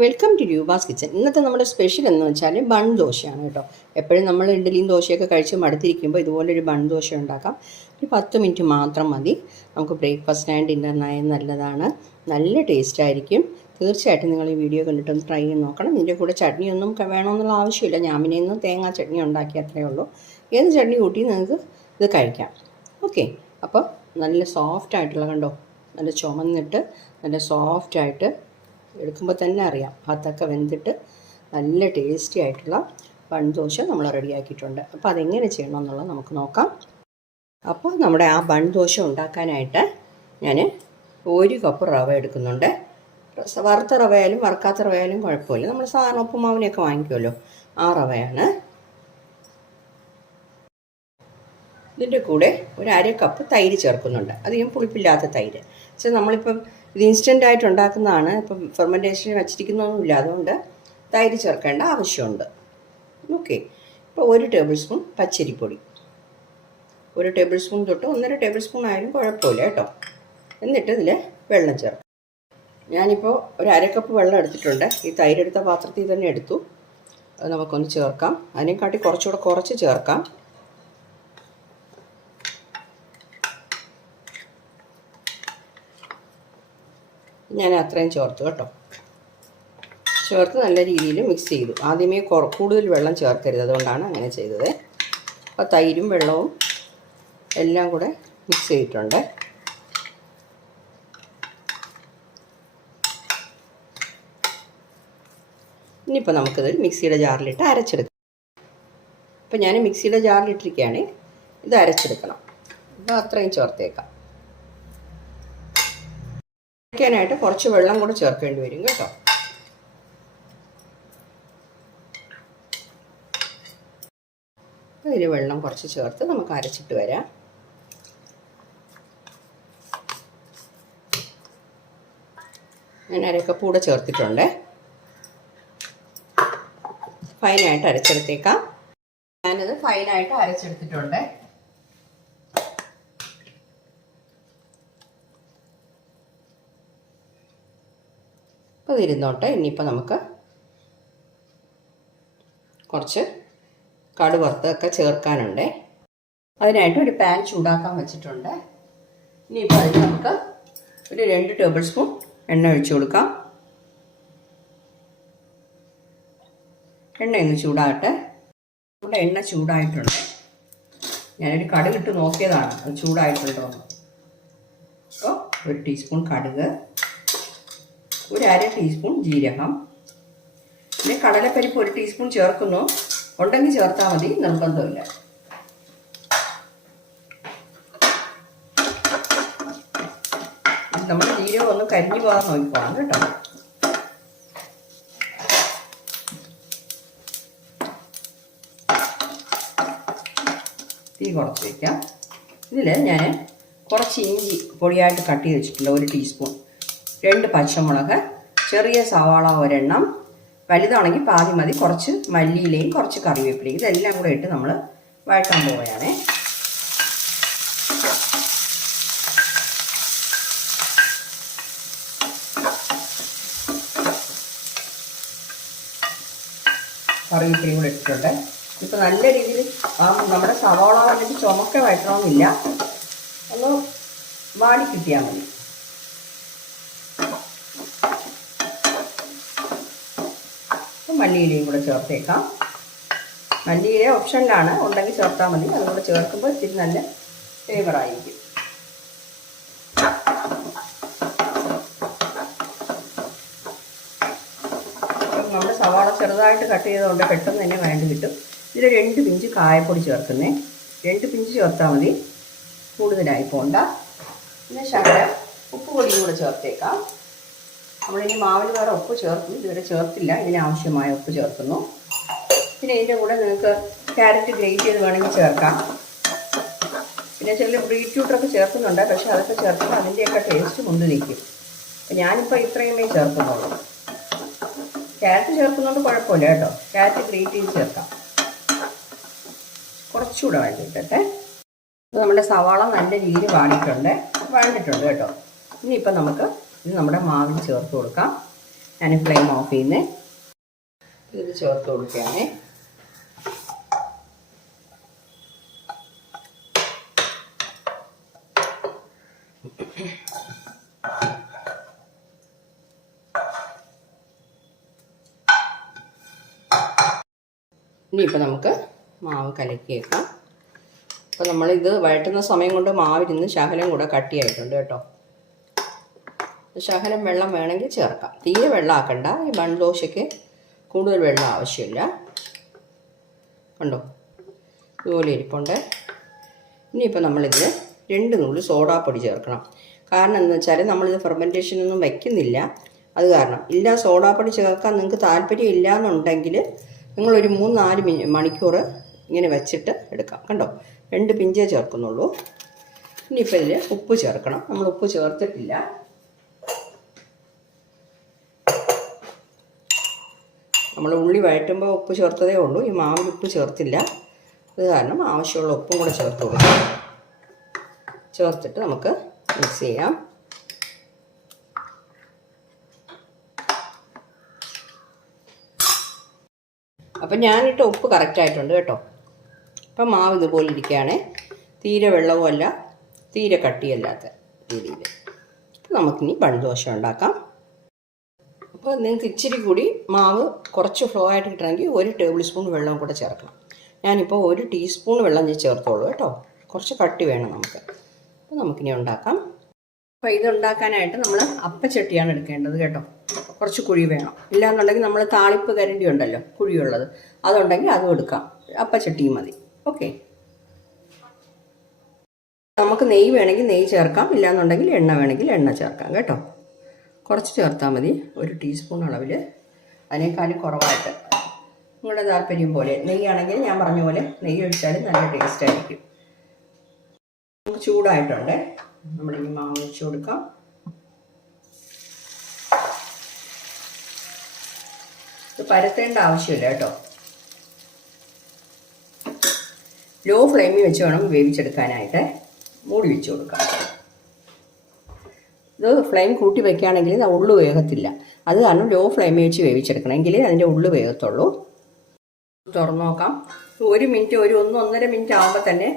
welcome to Roopa's kitchen ഇന്നത്തെ നമ്മുടെ special എന്ന് വെച്ചാൽ ബൺ ദോശയാണ് കേട്ടോ എപ്പോഴും നമ്മൾ ഇഡലിയും ദോശയൊക്കെ കഴിച്ച് മടുത്തിരിക്കുമ്പോൾ ഇതുപോലൊരു ബൺ ദോശ ഉണ്ടാക്കാം ഒരു പത്ത് മിനിറ്റ് മാത്രം മതി നമുക്ക് ബ്രേക്ക്ഫാസ്റ്റ് ഡിന്നർ ഡിന്നറിനായും നല്ലതാണ് നല്ല ടേസ്റ്റ് ആയിരിക്കും തീർച്ചയായിട്ടും നിങ്ങൾ ഈ വീഡിയോ കണ്ടിട്ടൊന്ന് ട്രൈ ചെയ്ത് നോക്കണം ഇതിൻ്റെ കൂടെ ചട്നിയൊന്നും വേണമെന്നുള്ള ആവശ്യമില്ല ഞാൻ പിന്നെ തേങ്ങാ ചട്നി ഉണ്ടാക്കി അത്രയേ ഉള്ളൂ ഏത് ചട്നി കൂട്ടി നിങ്ങൾക്ക് ഇത് കഴിക്കാം ഓക്കെ അപ്പോൾ നല്ല സോഫ്റ്റ് ആയിട്ടുള്ള കണ്ടോ നല്ല ചുമന്നിട്ട് നല്ല സോഫ്റ്റ് ആയിട്ട് എടുക്കുമ്പോൾ തന്നെ അറിയാം ഭാത്തൊക്കെ വെന്തിട്ട് നല്ല ടേസ്റ്റി ആയിട്ടുള്ള ബൺദോശ നമ്മൾ റെഡിയാക്കിയിട്ടുണ്ട് അപ്പോൾ അതെങ്ങനെ ചെയ്യണം എന്നുള്ളത് നമുക്ക് നോക്കാം അപ്പോൾ നമ്മുടെ ആ ബൺദോശ ഉണ്ടാക്കാനായിട്ട് ഞാൻ ഒരു കപ്പ് റവ എടുക്കുന്നുണ്ട് വറുത്ത റവയായാലും വറുക്കാത്ത റവയായാലും കുഴപ്പമില്ല നമ്മൾ സാധാരണ ഉപ്പുമാവിനെയൊക്കെ വാങ്ങിക്കുമല്ലോ ആ റവയാണ് ഇതിൻ്റെ കൂടെ ഒരു അര കപ്പ് തൈര് ചേർക്കുന്നുണ്ട് അധികം പുളിപ്പില്ലാത്ത തൈര് പക്ഷേ നമ്മളിപ്പം ഇത് ഇൻസ്റ്റൻ്റ് ആയിട്ട് ഉണ്ടാക്കുന്നതാണ് ഇപ്പം ഫെർമെൻറ്റേഷൻ ഇല്ല അതുകൊണ്ട് തൈര് ചേർക്കേണ്ട ആവശ്യമുണ്ട് ഓക്കെ ഇപ്പോൾ ഒരു ടേബിൾ സ്പൂൺ പച്ചരിപ്പൊടി ഒരു ടേബിൾ സ്പൂൺ തൊട്ട് ഒന്നര ടേബിൾ സ്പൂൺ ആയാലും കുഴപ്പമില്ല കേട്ടോ എന്നിട്ട് ഇതിൽ വെള്ളം ചേർക്കും ഞാനിപ്പോൾ ഒരു അരക്കപ്പ് വെള്ളം എടുത്തിട്ടുണ്ട് ഈ തൈരെടുത്ത പാത്രത്തിൽ തന്നെ എടുത്തു അത് നമുക്കൊന്ന് ചേർക്കാം അതിനെക്കാട്ടി കുറച്ചുകൂടെ കുറച്ച് ചേർക്കാം ഞാൻ അത്രയും ചേർത്തു കേട്ടോ ചേർത്ത് നല്ല രീതിയിൽ മിക്സ് ചെയ്തു ആദ്യമേ കൂടുതൽ വെള്ളം ചേർക്കരുത് അതുകൊണ്ടാണ് അങ്ങനെ ചെയ്തത് അപ്പോൾ തൈരും വെള്ളവും എല്ലാം കൂടെ മിക്സ് ചെയ്തിട്ടുണ്ട് ഇനിയിപ്പോൾ നമുക്കിത് മിക്സിയുടെ ജാറിലിട്ട് അരച്ചെടുക്കാം അപ്പോൾ ഞാൻ മിക്സിയുടെ ജാറിലിട്ടിരിക്കുകയാണ് ഇത് അരച്ചെടുക്കണം അപ്പോൾ അത്രയും ചേർത്തേക്കാം വയ്ക്കാനായിട്ട് കുറച്ച് വെള്ളം കൂടെ ചേർക്കേണ്ടി വരും കേട്ടോ ഇതിൽ വെള്ളം കുറച്ച് ചേർത്ത് നമുക്ക് അരച്ചിട്ട് വരാം ഞാൻ അരക്കപ്പ് കൂടെ ചേർത്തിട്ടുണ്ട് ഫൈനായിട്ട് അരച്ചെടുത്തേക്കാം ഞാനത് ഫൈനായിട്ട് അരച്ചെടുത്തിട്ടുണ്ട് അത് ഇനിയിപ്പോൾ നമുക്ക് കുറച്ച് കടുവറുത്തൊക്കെ ചേർക്കാനുണ്ടേ അതിനായിട്ട് ഒരു പാൻ ചൂടാക്കാൻ വെച്ചിട്ടുണ്ട് ഇനിയിപ്പോൾ അതിന് നമുക്ക് ഒരു രണ്ട് ടേബിൾ സ്പൂൺ എണ്ണ ഒഴിച്ചു കൊടുക്കാം എണ്ണ ഇന്ന് ചൂടാകട്ടെ നമ്മുടെ എണ്ണ ചൂടായിട്ടുണ്ട് ഞാനൊരു കടുകിട്ട് നോക്കിയതാണ് അത് ചൂടായിട്ടുണ്ടോ അപ്പോൾ ഒരു ടീസ്പൂൺ കടുക് ഒരു അര ടീസ്പൂൺ ജീരകം പിന്നെ കടലപ്പരിപ്പ് ഒരു ടീസ്പൂൺ ചേർക്കുന്നു ഉണ്ടെങ്കിൽ ചേർത്താൽ മതി നിർബന്ധമില്ല നമ്മൾ ജീരകം ഒന്ന് കരിഞ്ഞു പോകാൻ നോക്കിപ്പോണം കേട്ടോ തീ കുറച്ച് വയ്ക്കാം ഇതിൽ ഞാൻ കുറച്ച് ഇഞ്ചി പൊടിയായിട്ട് കട്ട് ചെയ്ത് വെച്ചിട്ടുണ്ട് ഒരു ടീസ്പൂൺ രണ്ട് പച്ചമുളക് ചെറിയ സവാള ഒരെണ്ണം വലുതാണെങ്കിൽ പാതി മതി കുറച്ച് മല്ലിയിലയും കുറച്ച് കറിവേപ്പിലയും ഇതെല്ലാം കൂടെ ഇട്ട് നമ്മൾ വഴട്ടാൻ പോവുകയാണേ കറിവേപ്പിലയും കൂടെ ഇട്ടിട്ടുണ്ട് ഇപ്പം നല്ല രീതിയിൽ ആ നമ്മുടെ സവാള വന്നിട്ട് ചുമക്ക വഴട്ടണമെന്നില്ല ഒന്ന് വാടി കിട്ടിയാൽ മതി മല്ലിയിലയും കൂടെ ചേർത്തേക്കാം മല്ലിയില ഓപ്ഷനിലാണ് ഉണ്ടെങ്കിൽ ചേർത്താൽ മതി അതുകൂടെ ചേർക്കുമ്പോൾ ഇത്തിരി നല്ല ഫ്ലേവറായിരിക്കും നമ്മുടെ സവാള ചെറുതായിട്ട് കട്ട് ചെയ്തുകൊണ്ട് പെട്ടെന്ന് തന്നെ വേണ്ടി കിട്ടും ഇതിൽ രണ്ട് പിഞ്ച് കായപ്പൊടി ചേർക്കുന്നേ രണ്ട് പിഞ്ച് ചേർത്താൽ മതി കൂടുതലായി പോണ്ട പിന്നെ ശകലം ഉപ്പ് പൊടിയും കൂടെ ചേർത്തേക്കാം നമ്മളിനി മാവിന് വേറെ ഉപ്പ് ചേർക്കും ഇതുവരെ ചേർത്തില്ല ഇതിനാവശ്യമായ ഉപ്പ് ചേർക്കുന്നു പിന്നെ ഇതിൻ്റെ കൂടെ നിങ്ങൾക്ക് ക്യാരറ്റ് ഗ്രേറ്റ് ചെയ്ത് വേണമെങ്കിൽ ചേർക്കാം പിന്നെ ചില ബീറ്റ്റൂട്ടൊക്കെ ചേർക്കുന്നുണ്ട് പക്ഷേ അതൊക്കെ ചേർക്കുമ്പോൾ അതിൻ്റെയൊക്കെ ടേസ്റ്റ് കൊണ്ടു നിൽക്കും അപ്പം ഞാനിപ്പോൾ ഇത്രയുമേ ചേർക്കുന്നുള്ളൂ ക്യാരറ്റ് ചേർക്കുന്നതുകൊണ്ട് കുഴപ്പമില്ല കേട്ടോ ക്യാരറ്റ് ഗ്രേറ്റ് ചെയ്ത് ചേർക്കാം കുറച്ചുകൂടെ വേണ്ടിയിട്ടെ നമ്മുടെ സവാള നല്ല രീതിയിൽ വാങ്ങിയിട്ടുണ്ട് വാണ്ടിട്ടുണ്ട് കേട്ടോ ഇനിയിപ്പോൾ നമുക്ക് ഇത് നമ്മുടെ മാവിൽ ചേർത്ത് കൊടുക്കാം ഞാൻ ഫ്ലെയിം ഓഫ് ചെയ്യുന്നത് ഇത് ചേർത്ത് കൊടുക്കുകയാണ് ഇനിയിപ്പോൾ നമുക്ക് മാവ് കലക്കിയേക്കാം അപ്പോൾ നമ്മളിത് വഴറ്റുന്ന സമയം കൊണ്ട് മാവിരുന്ന് ശകലം കൂടെ കട്ടിയായിട്ടുണ്ട് കേട്ടോ ശകലം വെള്ളം വേണമെങ്കിൽ ചേർക്കാം തീരെ വെള്ളമാക്കണ്ട ഈ മൺദോശയ്ക്ക് കൂടുതൽ വെള്ളം ആവശ്യമില്ല കണ്ടോ ഇതുപോലെ ഇരിപ്പുണ്ട് ഇനിയിപ്പോൾ നമ്മളിതിൽ രണ്ട് നൂല് സോഡാപ്പൊടി ചേർക്കണം കാരണം എന്താ വെച്ചാൽ നമ്മളിത് ഫെർമെൻറ്റേഷനൊന്നും വയ്ക്കുന്നില്ല അത് കാരണം ഇല്ല സോഡാപ്പൊടി ചേർക്കാൻ നിങ്ങൾക്ക് താല്പര്യം ഇല്ല എന്നുണ്ടെങ്കിൽ നിങ്ങളൊരു മൂന്ന് നാല് മണിക്കൂർ ഇങ്ങനെ വെച്ചിട്ട് എടുക്കാം കണ്ടോ രണ്ട് പിഞ്ചേ ചേർക്കുന്നുള്ളൂ ഇനിയിപ്പോൾ ഇതിൽ ഉപ്പ് ചേർക്കണം നമ്മൾ ഉപ്പ് ചേർത്തിട്ടില്ല നമ്മൾ ഉള്ളി വഴറ്റുമ്പോൾ ഉപ്പ് ചേർത്തതേ ഉള്ളൂ ഈ മാവിൽ ഉപ്പ് ചേർത്തില്ല അത് കാരണം ആവശ്യമുള്ള ഉപ്പും കൂടെ ചേർത്ത് ചേർത്തിട്ട് നമുക്ക് മിക്സ് ചെയ്യാം അപ്പം ഞാനിട്ട് ഉപ്പ് കറക്റ്റായിട്ടുണ്ട് കേട്ടോ അപ്പം മാവ് ഇതുപോലെ ഇരിക്കുകയാണേ തീരെ അല്ല തീരെ കട്ടിയല്ലാത്ത രീതിയിൽ നമുക്കിനി ബൺദോശ ഉണ്ടാക്കാം അപ്പോൾ നിങ്ങൾക്ക് ഇച്ചിരി കൂടി മാവ് കുറച്ച് ഫ്ലോ ആയിട്ട് കിട്ടണമെങ്കിൽ ഒരു ടേബിൾ സ്പൂൺ വെള്ളം കൂടെ ചേർക്കണം ഞാനിപ്പോൾ ഒരു ടീസ്പൂൺ വെള്ളം ഞാൻ ചേർത്തോളൂ കേട്ടോ കുറച്ച് കട്ടി വേണം നമുക്ക് അപ്പോൾ നമുക്കിനി ഉണ്ടാക്കാം അപ്പോൾ ഇതുണ്ടാക്കാനായിട്ട് നമ്മൾ അപ്പച്ചട്ടിയാണ് എടുക്കേണ്ടത് കേട്ടോ കുറച്ച് കുഴി വേണം ഇല്ലാന്നുണ്ടെങ്കിൽ നമ്മൾ താളിപ്പ് കരണ്ടി ഉണ്ടല്ലോ കുഴിയുള്ളത് അതുണ്ടെങ്കിൽ അതും എടുക്കാം അപ്പച്ചട്ടിയും മതി ഓക്കെ നമുക്ക് നെയ്യ് വേണമെങ്കിൽ നെയ്യ് ചേർക്കാം ഇല്ലാന്നുണ്ടെങ്കിൽ എണ്ണ വേണമെങ്കിൽ എണ്ണ ചേർക്കാം കേട്ടോ കുറച്ച് ചേർത്താൽ മതി ഒരു ടീസ്പൂൺ അളവിൽ അതിനേക്കാളും കുറവായിട്ട് നിങ്ങളുടെ താല്പര്യം പോലെ നെയ്യാണെങ്കിൽ ഞാൻ പറഞ്ഞ പോലെ നെയ്യ് ഒഴിച്ചാലും നല്ല ടേസ്റ്റ് ആയിരിക്കും നമുക്ക് ചൂടായിട്ടുണ്ട് നമ്മളിനി മാവ് ഒഴിച്ചു കൊടുക്കാം ഇത് പരത്തേണ്ട ആവശ്യമില്ല കേട്ടോ ലോ ഫ്ലെയിമിൽ വെച്ച് വേണം വേവിച്ചെടുക്കാനായിട്ട് മൂടി വെച്ച് കൊടുക്കാം ഫ്ലെയിം കൂട്ടി വയ്ക്കുകയാണെങ്കിൽ ഉള്ളു വേഗത്തില്ല അത് കാരണം ലോ ഫ്ലെയിമിൽ വെച്ച് വേവിച്ചെടുക്കണം എങ്കിൽ അതിൻ്റെ ഉള്ളു വേഗത്തുള്ളൂ തുറന്നു നോക്കാം ഒരു മിനിറ്റ് ഒരു ഒന്ന് ഒന്നര മിനിറ്റ് ആകുമ്പോൾ തന്നെ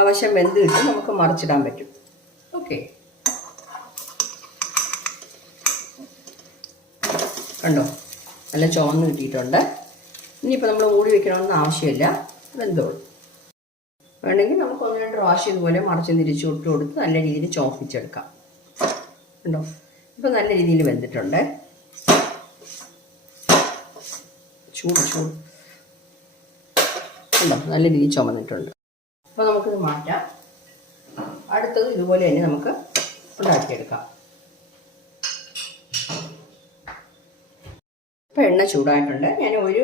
ആവശ്യം വെന്ത് കിട്ടും നമുക്ക് മറിച്ചിടാൻ പറ്റും ഓക്കെ കണ്ടോ നല്ല ചുവന്ന് കിട്ടിയിട്ടുണ്ട് ഇനിയിപ്പോൾ നമ്മൾ മൂടി വെക്കണമെന്ന് ആവശ്യമില്ല വെന്തോളൂ വേണമെങ്കിൽ നമുക്ക് ഒന്ന് രണ്ട് പ്രാവശ്യം ഇതുപോലെ മറിച്ച് തിരിച്ചു കൊടുത്ത് നല്ല രീതിയിൽ ചോപ്പിച്ചെടുക്കാം ഉണ്ടോ ഇപ്പോൾ നല്ല രീതിയിൽ വെന്തിട്ടുണ്ട് ചൂട് ചൂട് ഉണ്ടോ നല്ല രീതിയിൽ ചുമന്നിട്ടുണ്ട് അപ്പോൾ നമുക്കിത് മാറ്റാം അടുത്തത് ഇതുപോലെ തന്നെ നമുക്ക് ഉണ്ടാക്കിയെടുക്കാം ഇപ്പം എണ്ണ ചൂടായിട്ടുണ്ട് ഞാൻ ഒരു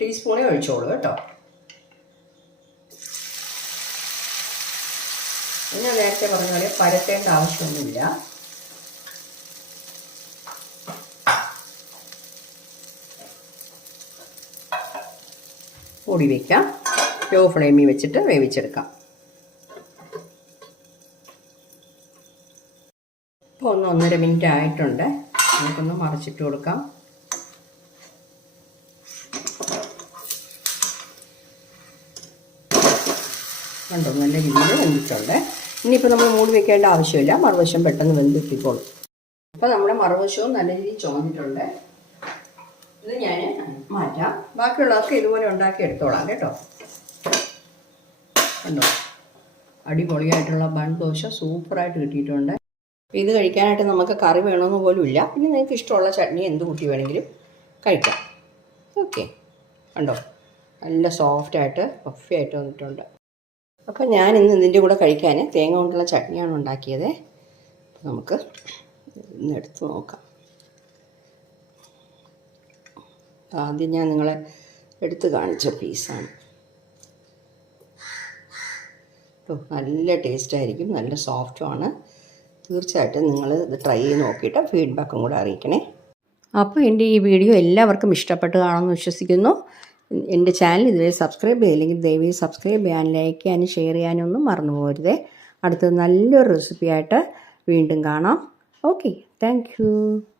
ടീസ്പൂണേ ഒഴിച്ചോളൂ കേട്ടോ ഞാൻ നേരത്തെ പറഞ്ഞ പോലെ പരത്തേണ്ട ആവശ്യമൊന്നുമില്ല മൂടി വയ്ക്കാം ലോ ഫ്ലെയിമിൽ വെച്ചിട്ട് വേവിച്ചെടുക്കാം ഇപ്പോൾ ഒന്ന് ഒന്നര മിനിറ്റ് ആയിട്ടുണ്ട് നമുക്കൊന്ന് മറിച്ചിട്ട് കൊടുക്കാം കണ്ടോ നല്ല രീതിയിൽ വെന്തിച്ചുണ്ട് ഇനിയിപ്പോൾ നമ്മൾ മൂടി വെക്കേണ്ട ആവശ്യമില്ല മറുവശം പെട്ടെന്ന് വെന്തിട്ടിക്കോളും അപ്പോൾ നമ്മുടെ മറുവശവും നല്ല രീതിയിൽ ചോന്നിട്ടുണ്ട് ഇത് ഞാൻ മാറ്റാം ബാക്കിയുള്ളവർക്ക് ഇതുപോലെ ഉണ്ടാക്കി എടുത്തോളാം കേട്ടോ കണ്ടോ അടിപൊളിയായിട്ടുള്ള ബൺ ദോശ സൂപ്പറായിട്ട് കിട്ടിയിട്ടുണ്ട് ഇത് കഴിക്കാനായിട്ട് നമുക്ക് കറി വേണമെന്ന് പോലും ഇല്ല പിന്നെ നിങ്ങൾക്ക് ഇഷ്ടമുള്ള ചട്നി എന്ത് കുട്ടി വേണമെങ്കിലും കഴിക്കാം ഓക്കെ കണ്ടോ നല്ല സോഫ്റ്റായിട്ട് ആയിട്ട് വന്നിട്ടുണ്ട് അപ്പോൾ ഞാൻ ഇന്ന് ഇതിൻ്റെ കൂടെ കഴിക്കാൻ തേങ്ങ കൊണ്ടുള്ള ചട്നിയാണ് ഉണ്ടാക്കിയത് നമുക്ക് ഇന്ന് എടുത്ത് നോക്കാം ആദ്യം ഞാൻ നിങ്ങളെ എടുത്ത് കാണിച്ച പീസാണ് അപ്പോൾ നല്ല ടേസ്റ്റ് ആയിരിക്കും നല്ല സോഫ്റ്റുമാണ് തീർച്ചയായിട്ടും നിങ്ങൾ ഇത് ട്രൈ ചെയ്ത് നോക്കിയിട്ട് ഫീഡ്ബാക്കും കൂടെ അറിയിക്കണേ അപ്പോൾ എൻ്റെ ഈ വീഡിയോ എല്ലാവർക്കും ഇഷ്ടപ്പെട്ട് കാണുമെന്ന് വിശ്വസിക്കുന്നു എൻ്റെ ചാനൽ ഇതുവരെ സബ്സ്ക്രൈബ് ചെയ്തില്ലെങ്കിൽ ദയവായി സബ്സ്ക്രൈബ് ചെയ്യാൻ ലൈക്ക് ചെയ്യാനും ഷെയർ ചെയ്യാനും ഒന്നും മറന്നു പോരുതേ അടുത്ത നല്ലൊരു റെസിപ്പിയായിട്ട് വീണ്ടും കാണാം ഓക്കെ താങ്ക്